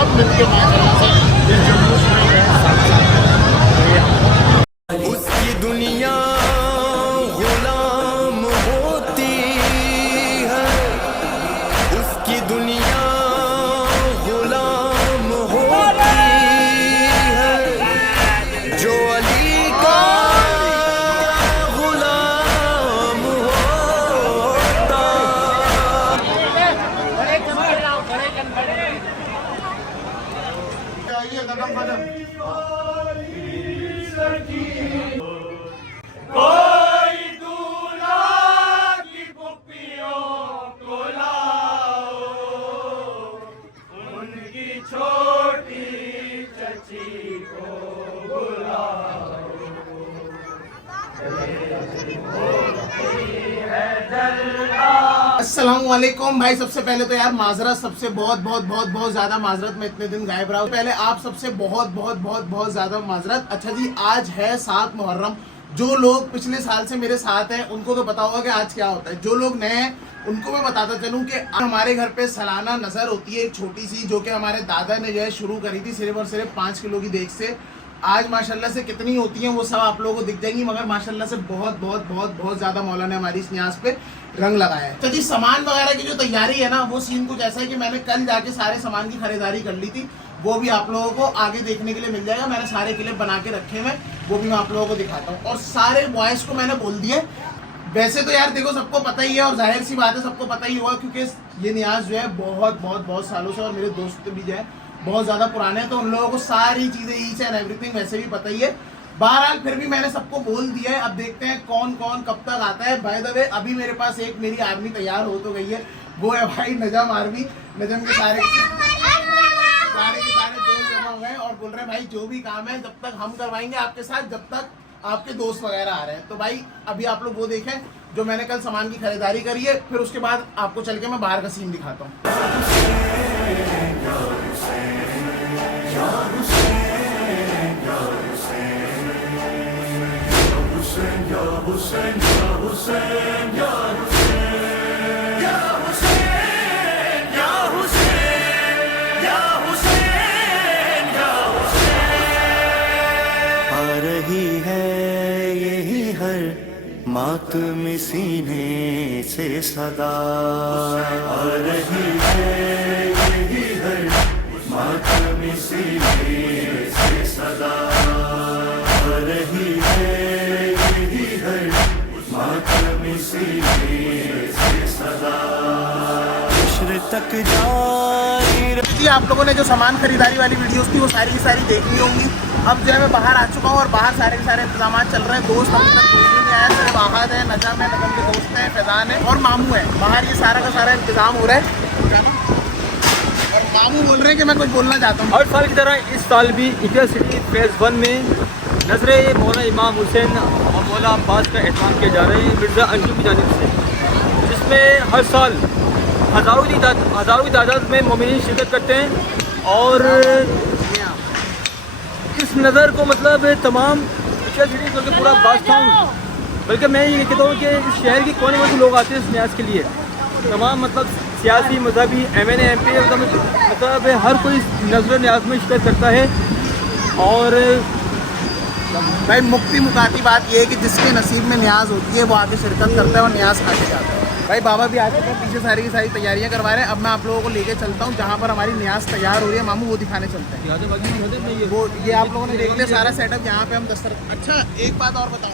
सब मिलके माशाल्लाह से इस जुलूस में गए साथ साथ। उसकी दुनिया गुलाम होती है, उसकी दुनिया गुलाम होती है, जो अली का गुलाम होता। कदम कदम अस्सलामुअलैकुम भाई। सबसे पहले तो यार माजरत, सबसे बहुत ज्यादा माजरत। मैं इतने दिन गायब रहा हूँ। पहले आप सबसे बहुत ज्यादा माजरत। अच्छा जी, आज है 7 मुहर्रम। जो लोग पिछले साल से मेरे साथ हैं उनको तो पता होगा कि आज क्या होता है। जो लोग नए हैं उनको मैं बताता चलूं कि हमारे घर पे सालाना नजर होती है एक छोटी सी, जो कि हमारे दादा ने जो है शुरू करी थी सिर्फ और सिर्फ 5 किलो की देख से। आज माशाल्लाह से कितनी होती हैं वो सब आप लोगों को दिख जाएंगी, मगर माशाल्लाह से बहुत ज्यादा मौला ने हमारी इस न्याज पे रंग लगाया है। तो जी सामान वगैरह की जो तैयारी है ना, वो सीन कुछ ऐसा है कि मैंने कल जाके सारे सामान की खरीदारी कर ली थी। वो भी आप लोगों को आगे देखने के लिए मिल जाएगा। मैंने सारे क्लिप बना के रखे हुए, वो भी मैं आप लोगों को दिखाता हूँ। और सारे बॉयज को मैंने बोल दिया। वैसे तो यार देखो सबको पता ही है, और जाहिर सी बात है सबको पता ही होगा, क्योंकि ये न्याज जो है बहुत सालों से, और मेरे दोस्त भी जो है बहुत ज्यादा पुराने हैं, तो उन लोगों को सारी चीजें ईच एंड एवरीथिंग वैसे भी पता ही है। बहरहाल फिर भी मैंने सबको बोल दिया है। अब देखते हैं कौन कौन कब तक आता है। बाय द वे अभी मेरे पास एक मेरी आर्मी तैयार हो तो गई है, वो है भाई नजम आर्मी। नजम के सारे दोस्त जमा हो गए और बोल रहे हैं भाई जो भी काम है जब तक हम करवाएंगे आपके साथ, जब तक आपके दोस्त वगैरह आ रहे हैं। तो भाई अभी आप लोग वो देखें जो मैंने कल सामान की खरीदारी करी है, फिर उसके बाद आपको चल के मैं बाहर का सीन दिखाता हूँ। आ रही है यही हर मातम सीने से सदा, आ रही है यही हर मातम सीने से सदा, आ रही है यही हर मातम सीने से सदा, इश्र तक जारी। जी आप लोगों ने जो सामान खरीदारी वाली वीडियोस थी वो सारी की सारी देखनी होंगी। अब जो है मैं बाहर आ चुका हूँ और बाहर सारे के सारे इंतजाम चल रहे हैं। दोस्त अभी तक कोई नहीं आया, सिर्फ आहद है, नजम है, नजम के दोस्त हैं, फैजान है और मामू है। बाहर ये सारा का सारा इंतजाम हो रहा है और मामू बोल रहे हैं कि मैं कुछ बोलना चाहता हूँ। हर साल की तरह इस साल भी इटिया सिटी फेज़ 1 में नजरे मौलाना इमाम हुसैन और मौला अब्बास का एहतमाम किए जा रहे हैं मिर्ज़ा अंजू की जानिब से, जिसमें हर साल हज़ारों की तादाद में मोमिनीन शिरकत करते हैं। और इस नज़र को मतलब तमाम इटिया सिटी बल्कि पूरा बास टाउन, बल्कि मैं ये कहता हूँ कि इस शहर के कोने में लोग आते हैं इस न्याज के लिए। तमाम मतलब सियासी, मजहबी, MNA MP मतलब हर कोई नजर न्याज में शिरकत करता है। और भाई मुक्ति मुकाती बात ये है कि जिसके नसीब में न्याज होती है वो आगे शिरकत करता है और न्याज खा के जाता है। भाई बाबा भी आ चुके हैं, पीछे सारी की सारी तैयारियां करवा रहे हैं। अब मैं आप लोगों को लेके चलता हूँ जहाँ पर हमारी न्याज तैयार हो रही है। मामू वो दिखाने चलते हैं। वो ये आप लोगों ने देख लिया सारा सेटअप। यहाँ पे हम दस्तर। अच्छा एक बात और बताऊँ,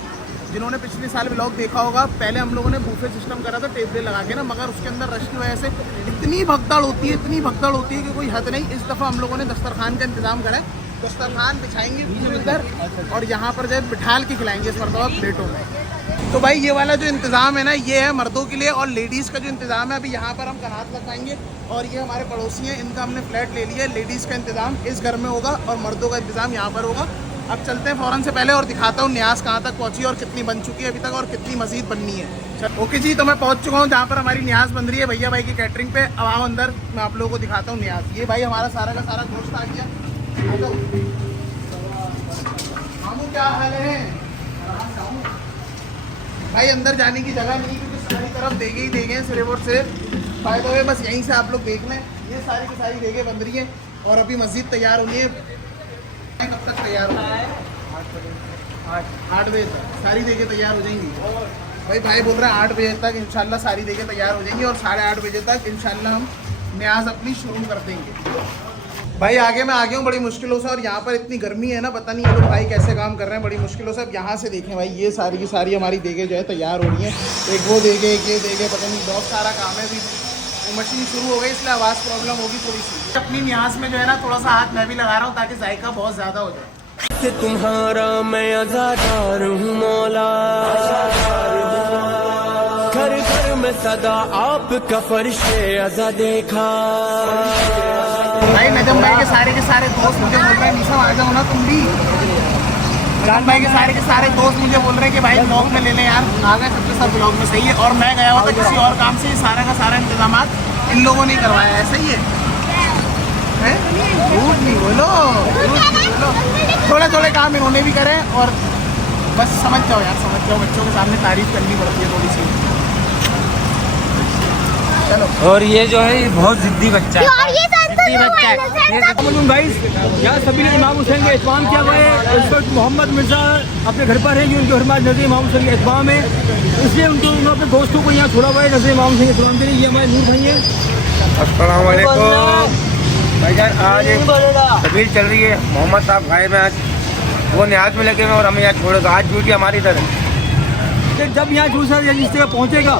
जिन्होंने पिछले साल व्लॉग देखा होगा, पहले हम लोगों ने बूफे सिस्टम करा था टेबलें लगा के ना, मगर उसके अंदर रश की वजह से इतनी भगदड़ होती है कि कोई हद नहीं। इस दफ़ा हम लोगों ने दस्तरखान का इंतजाम करा है। दस्तरखान बिछाएंगे इधर और यहाँ पर जो है बिठाल के खिलाएंगे इस मरतबा प्लेटों में। तो भाई ये वाला जो इंतज़ाम है ना, ये है मर्दों के लिए, और लेडीज़ का जो इंतज़ाम है अभी यहाँ पर हम कनात लगवाएंगे। और ये हमारे पड़ोसी हैं, इनका हमने फ्लैट ले लिया है। लेडीज़ का इंतज़ाम इस घर में होगा और मर्दों का इंतज़ाम यहाँ पर होगा। अब चलते हैं फ़ौरन से पहले और दिखाता हूँ न्याज कहाँ तक पहुँची और कितनी बन चुकी है अभी तक और कितनी मज़ीद बननी है। ओके जी, तो मैं पहुँच चुका हूँ जहाँ पर हमारी न्याज बन रही है भैया भाई की कैटरिंग पे। अब आओ अंदर, मैं आप लोगों को दिखाता हूँ न्याज। ये भाई हमारा सारा का सारा दोस्त आ गया। मामू क्या हाल है भाई? अंदर जाने की जगह नहीं क्योंकि सारी तरफ देगे ही देगे सिर्फ और सिर्फ। फायदा है बस यहीं से आप लोग देख लें। ये सारी की सारी देगे बन रही है और अभी मस्जिद तैयार होनी है। कब तक तैयार होना है? 8 बजे तक सारी देके तैयार हो जाएंगी। भाई बोल रहे हैं 8 बजे तक इंशाल्लाह सारी देके तैयार हो जाएंगी और 8:30 बजे तक इंशाल्लाह हम न्याज अपनी शुरू कर देंगे। भाई आगे मैं आ गया हूँ बड़ी मुश्किलों से, और यहाँ पर इतनी गर्मी है ना, पता नहीं ये लोग भाई कैसे काम कर रहे हैं बड़ी मुश्किलों से। अब यहाँ से देखें भाई, ये सारी की सारी हमारी देगे जो है तैयार हो रही हैं। एक वो देगे, एक ये देगे, पता नहीं बहुत सारा काम है। अभी मशीन शुरू हो गई इसलिए आवाज़ प्रॉब्लम होगी थोड़ी सी। अपनी न्याज में जो है ना थोड़ा सा हाथ मैं भी लगा रहा हूँ ताकि जायका बहुत ज़्यादा हो जाए। कि तुम्हारा मैं अज़ादार हूँ मौला, घर घर में सदा आपका फर्शे अज़ा देखा। भाई नजम भाई के सारे दोस्त मुझे बोल रहे हैं निशा आ जाओ ना तुम भी। इमरान भाई के सारे दोस्त मुझे बोल रहे हैं कि भाई ब्लॉग में ले लें यार। आ गए सबके सब ब्लॉग में, सही है। और मैं गया हुआ था किसी और काम से, सारा का सारा इंतजाम इन लोगों ने करवाया है, सही है। झूठ नहीं बोलो, थोड़े थोड़े काम इन्होंने भी करे, और बस समझ जाओ यार, समझ जाओ। बच्चों के सामने तारीफ करनी पड़ती है थोड़ी सी। चलो। और ये जो है बहुत जिद्दी बच्चा है, जिद्दी बच्चा है। भाई यहाँ सभी ने इमाम हुसैन का एहतमाम किया हुआ है। इस वक्त मोहम्मद मिर्जा अपने घर पर है कि उनके घर में नजर इमाम हुसैन का एहतमाम है, इसलिए उन्होंने अपने दोस्तों को यहाँ छोड़ा हुआ है नजर इमाम हुसैन के एहतमाम के लिए। ये हमारे नूर भाई हैं। अस्सलाम वालेकुम भाईजान। आज एक तबीर चल रही है, मोहम्मद साहब गायब हैं, आज वो न्याज में लगे हुए और हमें यहाँ छोड़ेगा। आज ड्यूटी हमारी तरह। जब यहाँ दूसरा जिस जगह पहुँचेगा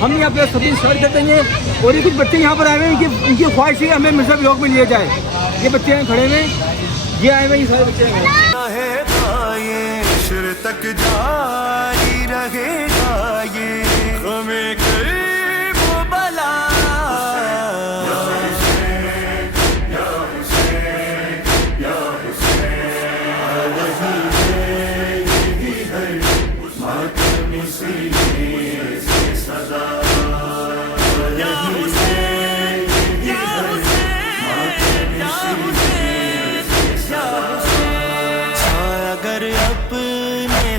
हम यहाँ पे सभी शेयर कर देंगे। और ये कुछ बच्चे यहाँ पर आए हुए हैं, इनकी ख्वाहिश है हमें मिर्जा ब्लॉक में लिए जाए। ये बच्चे हैं खड़े हुए, ये आए हुए, ये सारे बच्चे हैं। ये इश्र तक जारी रहेगा, ये हमें करीब बला।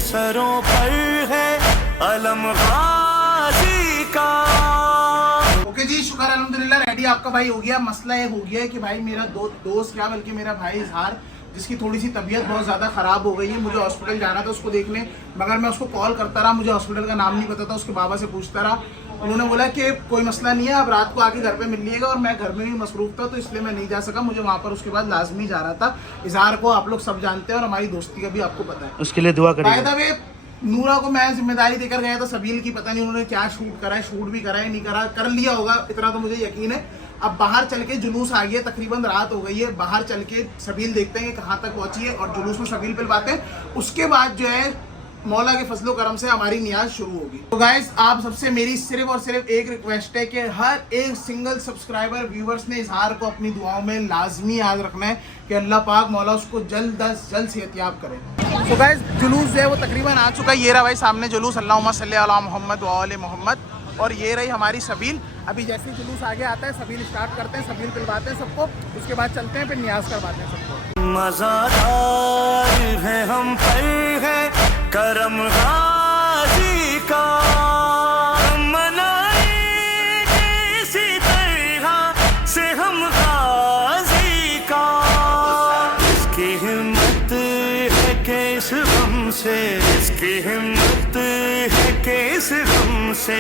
सरों पर है अलम गाजी का। ओके जी, शुक्र अल्हम्दुलिल्लाह रेडी आपका भाई हो गया। मसला ये हो गया है कि भाई मेरा दोस्त क्या बल्कि मेरा भाई इजहार, जिसकी थोड़ी सी तबीयत बहुत ज़्यादा ख़राब हो गई है। मुझे हॉस्पिटल जाना था उसको देखने, मगर मैं उसको कॉल करता रहा, मुझे हॉस्पिटल का नाम नहीं पता था। उसके बाबा से पूछता रहा, उन्होंने बोला कि कोई मसला नहीं है, आप रात को आके घर पे मिल लीजिएगा। और मैं घर में भी मसरूफ़ था तो इसलिए मैं नहीं जा सका। मुझे वहाँ पर उसके बाद लाजमी जा रहा था। इजहार को आप लोग सब जानते हैं और हमारी दोस्ती का भी आपको पता है, उसके लिए दुआ करिए। नूरा को मैं जिम्मेदारी देकर गया था सबील की, पता नहीं उन्होंने क्या शूट करा है, शूट भी करा है नहीं करा, कर लिया होगा, इतना तो मुझे यकीन है। अब बाहर चल के जुलूस आ गया, तकरीबन रात हो गई है, बाहर चल के सबील देखते हैं कि कहाँ तक पहुंची है और जुलूस में सबील पिलवाते हैं। उसके बाद जो है मौला के फजलो करम से हमारी नियाज शुरू होगी। तो गाइस आप सबसे मेरी सिर्फ और सिर्फ एक रिक्वेस्ट है कि हर एक सिंगल सब्सक्राइबर व्यूवर्स ने इजहार को अपनी दुआओं में लाजमी याद रखना है कि अल्लाह पाक मौला उसको जल्द अज जल्द सेहतियाब करे। तो गाइस जुलूस जो है वो तकरीबन आ चुका है। ये रहा भाई सामने जुलूस, अल्लाहुम्मा सल्ली अला मोहम्मद व आले मोहम्मद। और ये रही हमारी सबील। अभी जैसे ही जुलूस आगे आता है सबील स्टार्ट करते हैं, सबील पिलवाते हैं सबको, उसके बाद चलते हैं फिर नियाज करवाते हैं सबको। मज़ादार है हम पर है करम गाजी का, मनाएंगे इसी तरह से हम गाजी का। इसकी हिम्मत है कि इस गम से, इसकी हिम्मत है कि इस गम से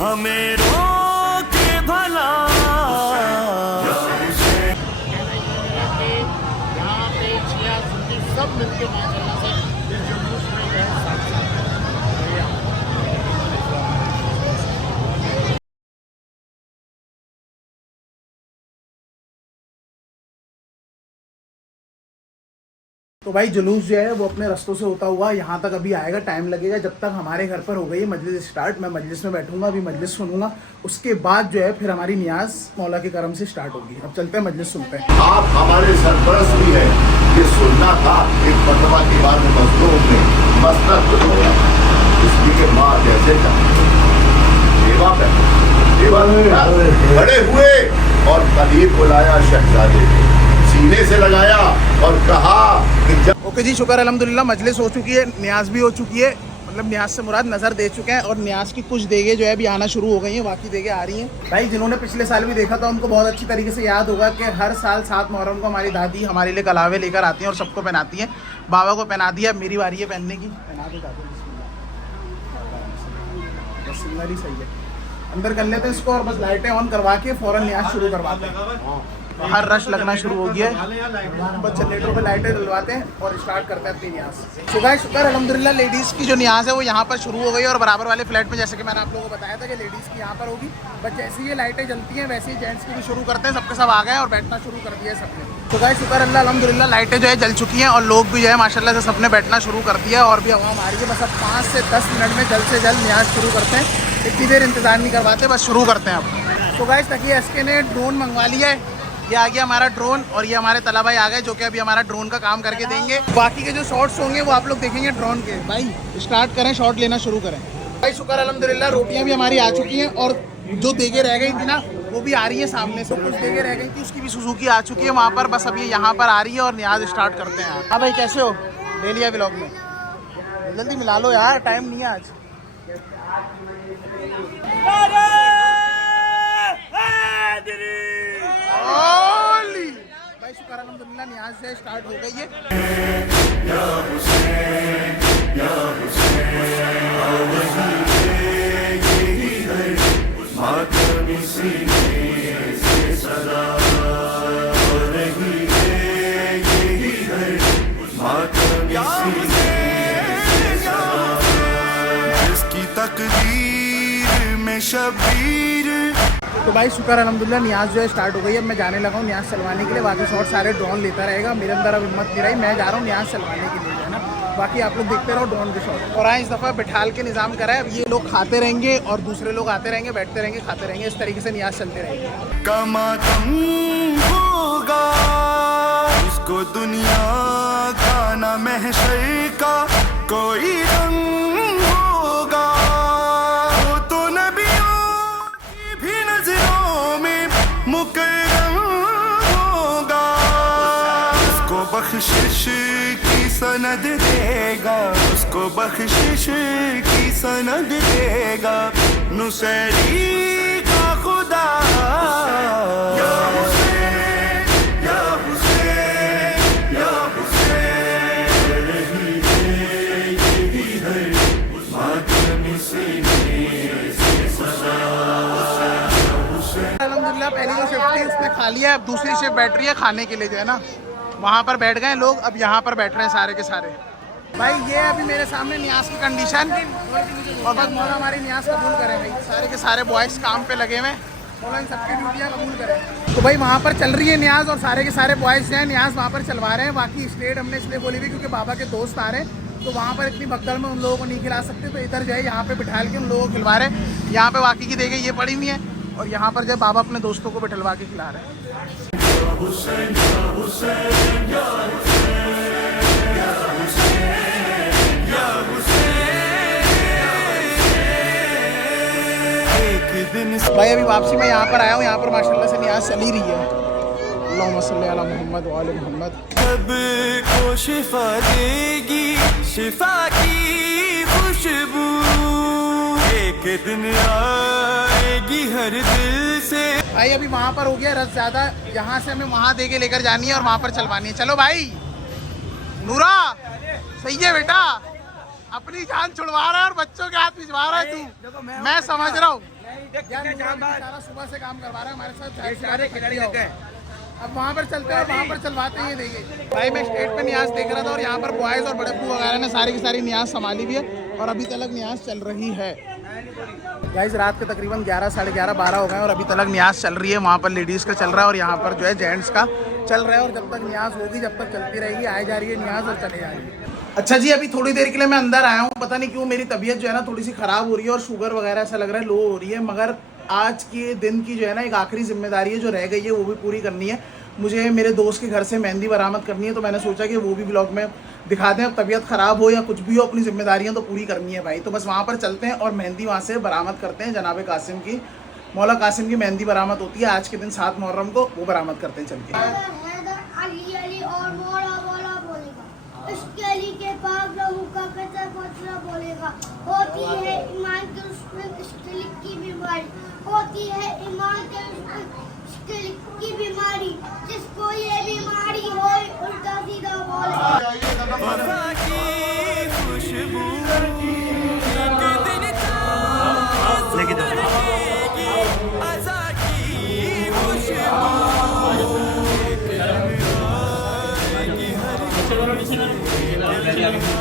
हमें रोके भला। सब मिलके माशाल्लाह से इस जुलूस में गए साथ साथ। तो भाई जुलूस जो है वो अपने रास्तों से होता हुआ यहाँ तक अभी आएगा, टाइम लगेगा। जब तक हमारे घर पर हो गई है मजलिस स्टार्ट, मैं मजलिस में बैठूंगा, अभी मजलिस सुनूंगा, उसके बाद जो है फिर हमारी नियाज मौला के करम से स्टार्ट होगी। अब चलते हैं मजलिस सुनते हैं। आप हमारे सरपरस्त भी है, ये सुनना था एक फतवा के बाद में मजलूम ने मसला खुद होगा, इसलिए माँ जैसे बड़े हुए और करीब बुलाया शहजादे, सीने से लगाया और कहा कि जब। ओके जी, शुक्र अल्हम्दुलिल्लाह मजलिस हो चुकी है, नियाज भी हो चुकी है। मतलब न्याज से मुराद नज़र दे चुके हैं और न्याज की कुछ देगे जो है अभी आना शुरू हो गई हैं, बाकी देगे आ रही हैं। भाई जिन्होंने पिछले साल भी देखा था उनको बहुत अच्छी तरीके से याद होगा कि हर साल 7 मुहर्रम को हमारी दादी हमारे लिए कलावे लेकर आती हैं और सबको पहनाती हैं। बाबा को पहना दिया, मेरी बारी है पहनने की। पहना दो दादी, बिस्मिल्लाह ही सही है। अंदर कर लेते हैं इसको और बस लाइटें ऑन करवा के फ़ौरन न्याज शुरू करवाते हैं। बाहर रश लगना शुरू हो गया है, बस जनरेटरों पे लाइटें डलवाते हैं और स्टार्ट करते हैं अपनी न्याज। शुक्र अल्हम्दुलिल्लाह लेडीज़ की जो न्याज है वो यहाँ पर शुरू हो गई और बराबर वाले फ्लैट में जैसे कि मैंने आप लोगों को बताया था कि लेडीज़ की यहाँ पर होगी। बस जैसे ये लाइटें जलती हैं वैसे ही जेंट्स की भी शुरू करते हैं। सबके सब आ गए और बैठना शुरू कर दिया है सबने। शुक्र अल्लाह अल्हम्दुलिल्लाह लाइटें जो है जल चुकी हैं और लोग भी जो है माशाल्लाह से सबने बैठना शुरू कर दिया और भी आवाम आ रही है। बस अब 5 से 10 मिनट में जल्द से जल्द न्याज शुरू करते हैं, इतनी देर इंतज़ार नहीं करवाते, बस शुरू करते हैं अब। तो गाइस तकिया एसके ने ड्रोन मंगवा लिया है, ये आ गया हमारा ड्रोन और ये हमारे तला भाई आ गए जो कि अभी हमारा ड्रोन का काम करके देंगे। बाकी के जो शॉट्स होंगे वो आप लोग देखेंगे ड्रोन के। भाई स्टार्ट करें, शॉट लेना शुरू करें। भाई शुक्र अल्हम्दुलिल्लाह रोटियां भी हमारी आ चुकी हैं और जो देगे रह गई थी ना वो भी आ रही है सामने से। कुछ देगे रह गई थी उसकी भी सुजुकी आ चुकी है वहाँ पर, बस अब ये यहाँ पर आ रही है और न्याज स्टार्ट करते हैं। हाँ भाई कैसे हो? ले लिया व्लॉग में, जल्दी मिला लो यार, टाइम नहीं है आज। भाई शुक्र अल्हम्दुलिल्लाह न्याज से स्टार्ट हो गई है। जिसकी तकदीर में शबीर। तो भाई शुक्र अल्हम्दुलिल्लाह न्याज जो है स्टार्ट हो गई है। अब मैं जाने लगा हूँ न्याज चलवाने के लिए, बाकी शॉट सारे ड्रोन लेता रहेगा। मेरे अंदर अब हिम्मत नहीं रही, मैं जा रहा हूँ न्याज चलवाने के लिए, है ना। बाकी आप लोग देखते रहो ड्रोन के शॉट। और हाँ इस दफ़ा बिठाल के निज़ाम करा है, अब ये लोग खाते रहेंगे और दूसरे लोग आते रहेंगे, बैठते रहेंगे, खाते रहेंगे, इस तरीके से न्याज चलते रहेंगे। कमातम होगा उसको दुनिया का न महशर का कोई गम होगा। वो तो नबियों की भी नजरों में मुकर्रम होगा। उसको बख्शिश की सनद देगा, उसको बख्शिश की सनद देगा नुसैरी का खुदा। या हुसैन, या हुसैन, या हुसैन। यही है मातम सीने से सदा। अल्हम्दुलिल्लाह पहली जो शिफ्ट थी उसने खा लिया है, अब दूसरी शिफ्ट बैठ रही है खाने के लिए जो है ना। वहाँ पर बैठ गए लोग, अब यहाँ पर बैठ रहे हैं सारे के सारे। भाई ये अभी मेरे सामने न्याज की कंडीशन और बस मौला हमारी न्याज कबूल करें। भाई सारे के सारे बॉयज़ काम पे लगे हुए हैं, मौला इन सबकी ड्यूटियाँ कबूल करें। तो भाई वहाँ पर चल रही है न्याज और सारे के सारे बॉयज़ जो हैं न्याज वहाँ पर चलवा रहे हैं। बाकी स्टेट हमने इसलिए बोली हुई क्योंकि बाबा के दोस्त आ रहे हैं, तो वहाँ पर इतनी भगदड़ में उन लोगों को नहीं खिला सकते, तो इधर जो है यहाँ पे बिठा के उन लोगों को खिलवा रहे हैं। यहाँ पे बाकी की देखे ये पड़ी हुई हैं और यहाँ पर जो बाबा अपने दोस्तों को बिठलवा के खिला रहे हैं। भाई अभी वापसी में यहाँ पर आया हूँ, यहाँ पर माशाल्लाह से न्याज चल ही रही है। अल्लाहुम्मा सल्ली अला मोहम्मद व आले मोहम्मद। सबको शिफा देगी शिफा की खुशबू, एक दिन आएगी हर दिल से। भाई अभी वहाँ पर हो गया रस ज़्यादा, यहाँ से हमें वहाँ दे के लेकर जानी है और वहाँ पर चलवानी है। चलो भाई नूरा सही है बेटा, अपनी जान छुड़वा रहा है और बच्चों के हाथ भिजवा रहा है तू, मैं समझ रहा हूँ। सारा सुबह से काम करवा रहा है हमारे साथ। अब वहाँ पर चलते हैं, वहाँ पर चलवाते हैं। ये देखिए भाई मैं स्टेट पे न्याज देख रहा था और यहाँ पर बॉयज़ और बड़े अब्बू वगैरह ने सारी की सारी न्याज संभाली भी है और अभी तक न्याज चल रही है। गाइस रात के तकरीबन 11, साढ़े 11, 12 हो गए और अभी तक न्याज चल रही है। वहाँ पर लेडीज़ का चल रहा है और यहाँ पर जो है जेंट्स का चल रहा है और जब तक न्याज होगी जब तक चलती रहेगी, आई जा रही है न्याज और चले जा रही है। अच्छा जी अभी थोड़ी देर के लिए मैं अंदर आया हूँ, पता नहीं क्यों मेरी तबीयत जो है ना थोड़ी सी ख़राब हो रही है और शुगर वगैरह ऐसा लग रहा है लो हो रही है, मगर आज के दिन की जो है ना एक आखिरी जिम्मेदारी है जो रह गई है वो भी पूरी करनी है। मुझे मेरे दोस्त के घर से मेहंदी बरामद करनी है, तो मैंने सोचा कि वो भी ब्लॉग में दिखा दें। अब तबीयत ख़राब हो या कुछ भी हो, अपनी जिम्मेदारियां तो पूरी करनी है भाई। तो बस वहाँ पर चलते हैं और मेहंदी वहाँ से बरामद करते हैं। जनाब कासिम की, मौला कासिम की मेहंदी बरामद होती है आज के दिन 7 मुहर्रम को, वो बरामद करते हैं। चल के अली अली और मोला मोला बोलेगा, इसके अली के पाक रहू का हौसला बोलेगा। होती है ईमान के दुश्मन इश्क की बीमारी, होती है ईमान के दुश्मन इश्क की बीमारी, जिसको ये बीमारी हो उल्टा सीधा बोले। वफा की खुशबू एक दिन ताज़ रहेगी, अज़ा की खुशबू एक दिन आएगी हर मेरे की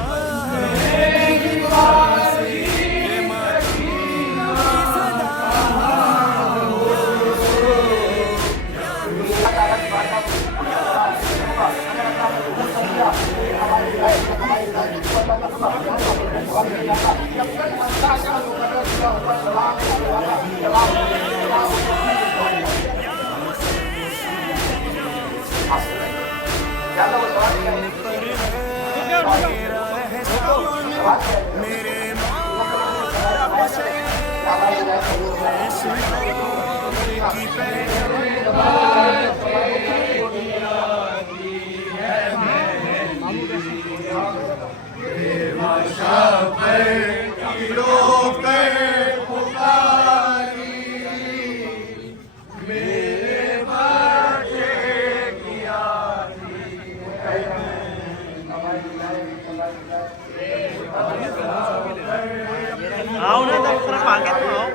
आओ ना तब तरफ आगे तो आओ।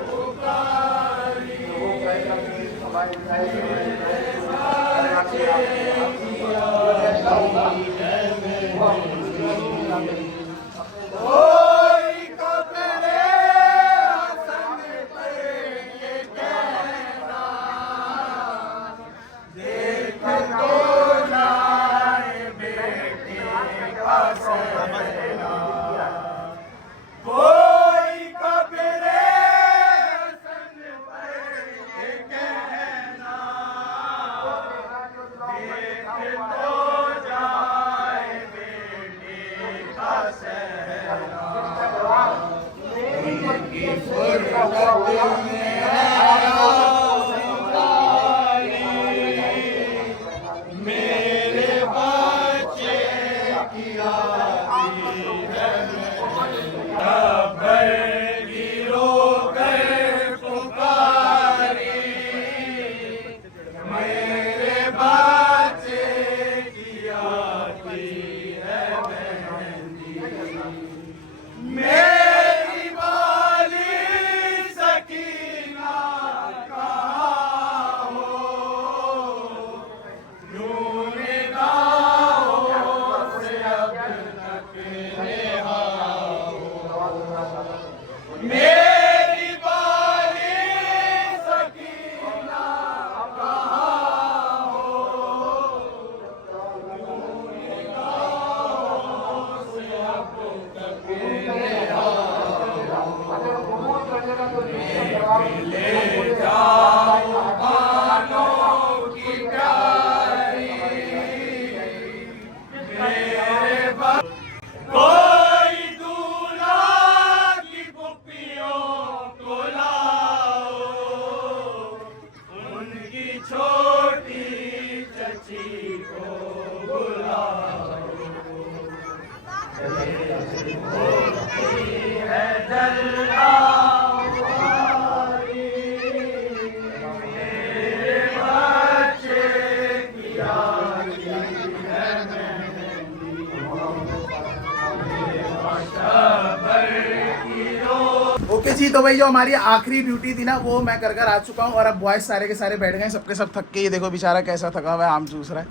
ओके जी, तो भाई जो हमारी आखिरी ड्यूटी थी ना वो मैं कर आ चुका हूँ। और अब बॉयज सारे के सारे बैठ गए, सबके सब थक के, ये देखो बेचारा कैसा थका हुआ है, आम चूस रहा है।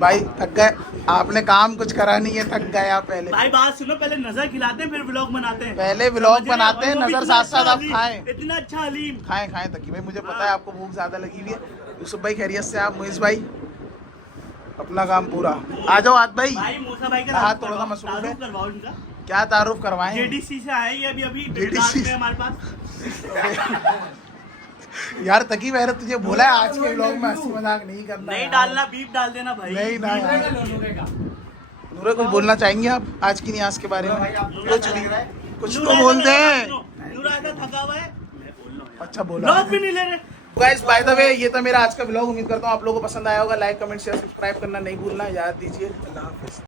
भाई थक गए, आपने काम कुछ करा नहीं है, थक गए आप। पहले भाई बात सुनो, पहले नजर खिलाते हैं फिर व्लॉग बनाते हैं। पहले व्लॉग बनाते हैं, नजर साथ साथ आप खाएं। इतना अच्छा हलीम खाएं खाएं तकी भाई, मुझे पता है आपको भूख ज्यादा लगी हुई है। यूसुफ भाई खैरियत से आप? मुइज भाई अपना काम पूरा। आ जाओ आज भाई। भाई मूसा भाई का हाँ, थोड़ा सा मसरूफ है। तारुफ करवाओ इनका। क्या तारुफ करवाएं? जेडीसी से आए ये अभी JDC में हमारे पास। यार तकी मैंने तुझे बोला है आज के व्लॉग में हंसी मजाक नहीं करना। नहीं यार। डालना, बीप डाल देना भाई। नहीं ना नूरे, कुछ बोलना चाहेंगे आप आज की न्यास के बारे में? कुछ भी, कुछ तो बोल दे। नूरा ऐसा थका हुआ है, अच्छा बोला। व्लॉग भी नहीं ले रहे। गाइस बाय द वे ये था मेरा आज का व्लॉग। उम्मीद करता हूँ आप लोगों को पसंद आया होगा। लाइक कमेंट शेयर सब्सक्राइब करना नहीं भूलना, याद दीजिए। अल्लाह हाफिज़।